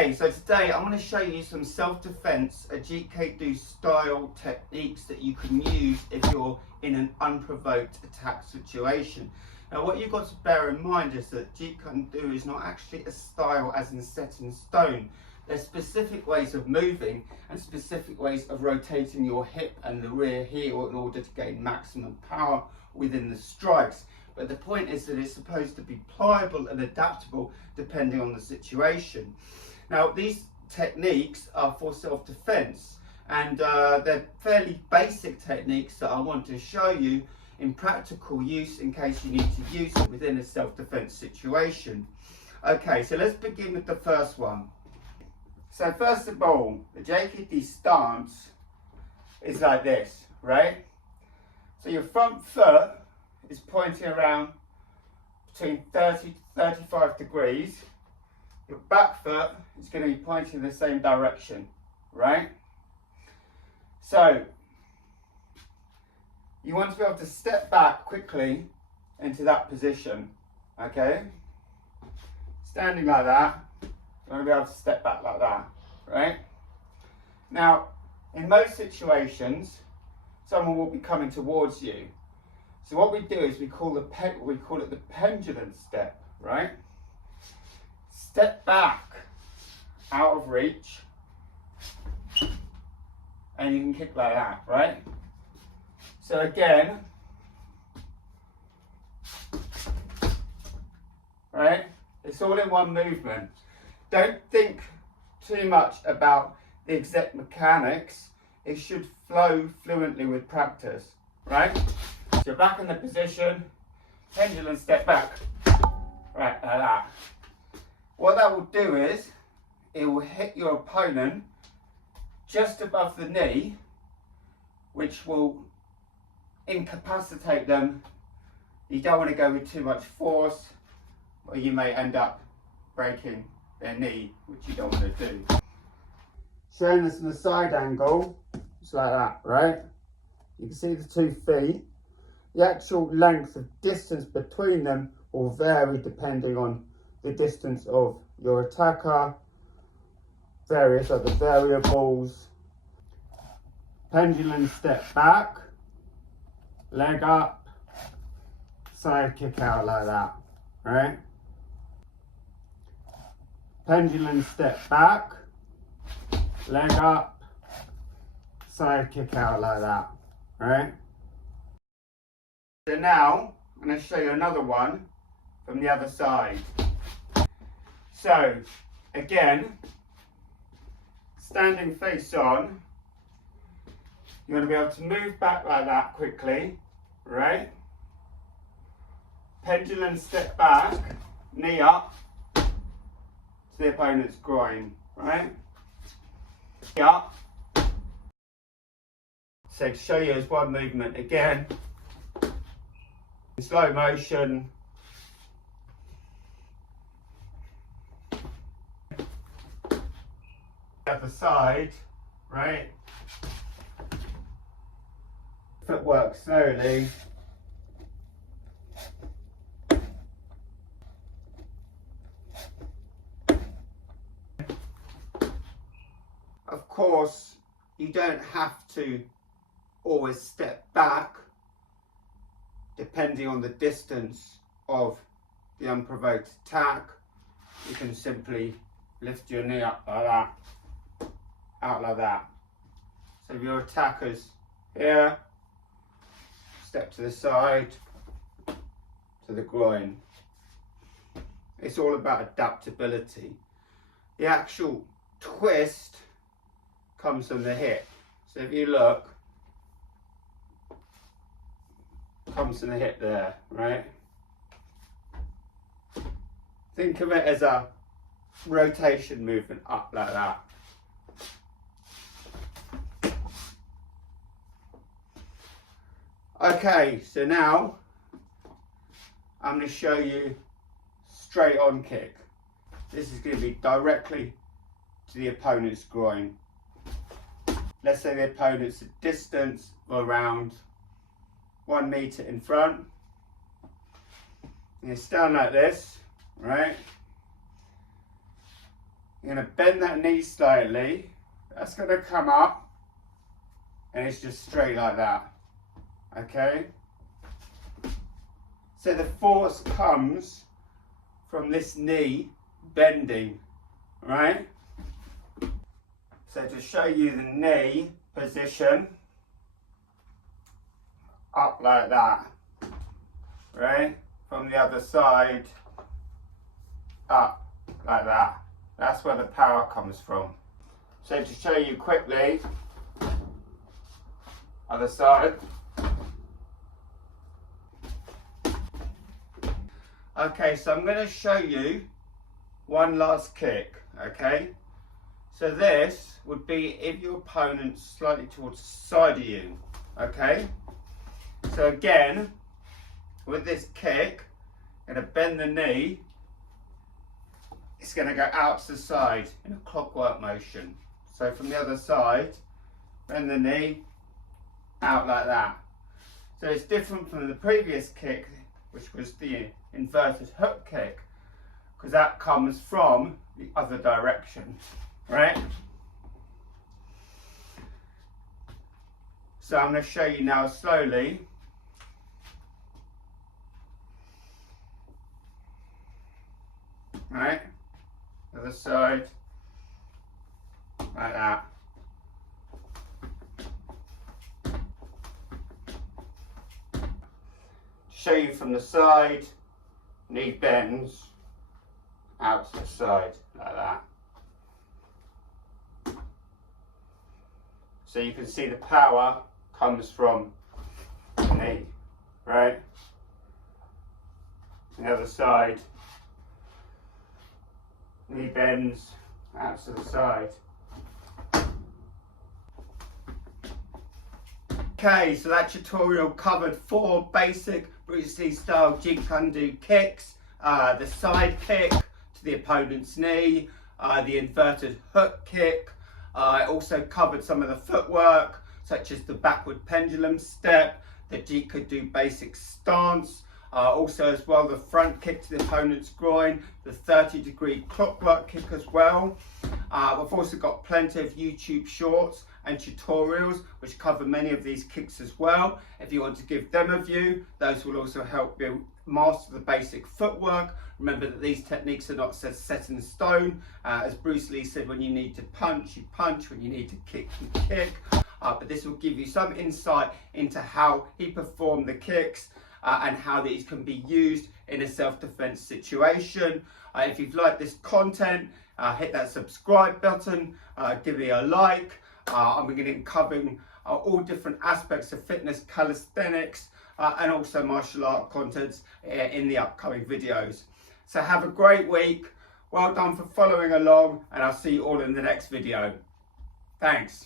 Okay, so today I'm going to show you some self-defense, Jeet Kune Do style techniques that you can use if you're in an unprovoked attack situation. Now what you've got to bear in mind is that Jeet Kune Do is not actually a style as in set in stone. There's specific ways of moving and specific ways of rotating your hip and the rear heel in order to gain maximum power within the strikes. But the point is that it's supposed to be pliable and adaptable depending on the situation. Now these techniques are for self-defense and they're fairly basic techniques that I want to show you in practical use in case you need to use it within a self-defense situation. Okay, so let's begin with the first one. So first of all, the Jeet Kune Do stance is like this, right? So your front foot is pointing around between 30 to 35 degrees. Your back foot is going to be pointing in the same direction, right? So you want to be able to step back quickly into that position, okay? Standing like that, you want to be able to step back like that, right? Now, in most situations, someone will be coming towards you. So what we do is we call it the pendulum step, right? Step back out of reach and you can kick like that, right? So again, right? It's all in one movement. Don't think too much about the exact mechanics. It should flow fluently with practice, right? So back in the position, pendulum step back, right, like that. What that will do is, it will hit your opponent just above the knee, which will incapacitate them. You don't want to go with too much force, or you may end up breaking their knee, which you don't want to do. Showing this in the side angle, it's like that, right? You can see the 2 feet. The actual length of distance between them will vary depending on the distance of your attacker, various other variables. Pendulum step back, leg up, side kick out like that, right? Pendulum step back, leg up, side kick out like that, right? So now, I'm going to show you another one from the other side. So, again, standing face on, you're going to be able to move back like that quickly, right? Pendulum step back, knee up to the opponent's groin, right? Knee up. So to show you as one movement again, in slow motion. The other side, right? Footwork slowly. Of course, you don't have to always step back depending on the distance of the unprovoked attack. You can simply lift your knee up like that, out like that. So if your attacker's here, step to the side, to the groin. It's all about adaptability. The actual twist comes from the hip. So if you look, comes from the hip there, right? Think of it as a rotation movement up like that. Okay, so now I'm going to show you straight on kick. This is going to be directly to the opponent's groin. Let's say the opponent's a distance of around 1 meter in front. You stand like this, right? You're going to bend that knee slightly. That's going to come up. And it's just straight like that. Okay? So the force comes from this knee bending, right? So to show you the knee position, up like that, right? From the other side, up like that. That's where the power comes from. So to show you quickly, other side. Okay, so I'm going to show you one last kick, okay? So this would be if your opponent's slightly towards the side of you, okay? So again, with this kick, I'm going to bend the knee. It's going to go out to the side in a clockwork motion. So from the other side, bend the knee, out like that. So it's different from the previous kick, which was the inverted hook kick, because that comes from the other direction, right? So I'm going to show you now slowly. Right, other side, like that. Show you from the side, knee bends, out to the side, like that. So you can see the power comes from the knee, right? The other side, knee bends, out to the side. Okay, so that tutorial covered 4 basic Bruce Lee style Jeet Kune Do kicks. The side kick to the opponent's knee, the inverted hook kick. It also covered some of the footwork, such as the backward pendulum step, the Jeet Kune Do basic stance. Also as well the front kick to the opponent's groin, the 30-degree clockwork kick as well. We've also got plenty of YouTube shorts and tutorials which cover many of these kicks as well. If you want to give them a view, those will also help you master the basic footwork. Remember that these techniques are not set in stone. As Bruce Lee said, when you need to punch, you punch. When you need to kick, you kick. But this will give you some insight into how he performed the kicks and how these can be used in a self-defense situation. If you've liked this content, hit that subscribe button, give me a like. I'm going to be covering all different aspects of fitness, calisthenics, and also martial art contents in the upcoming videos. So have a great week. Well done for following along, and I'll see you all in the next video. Thanks.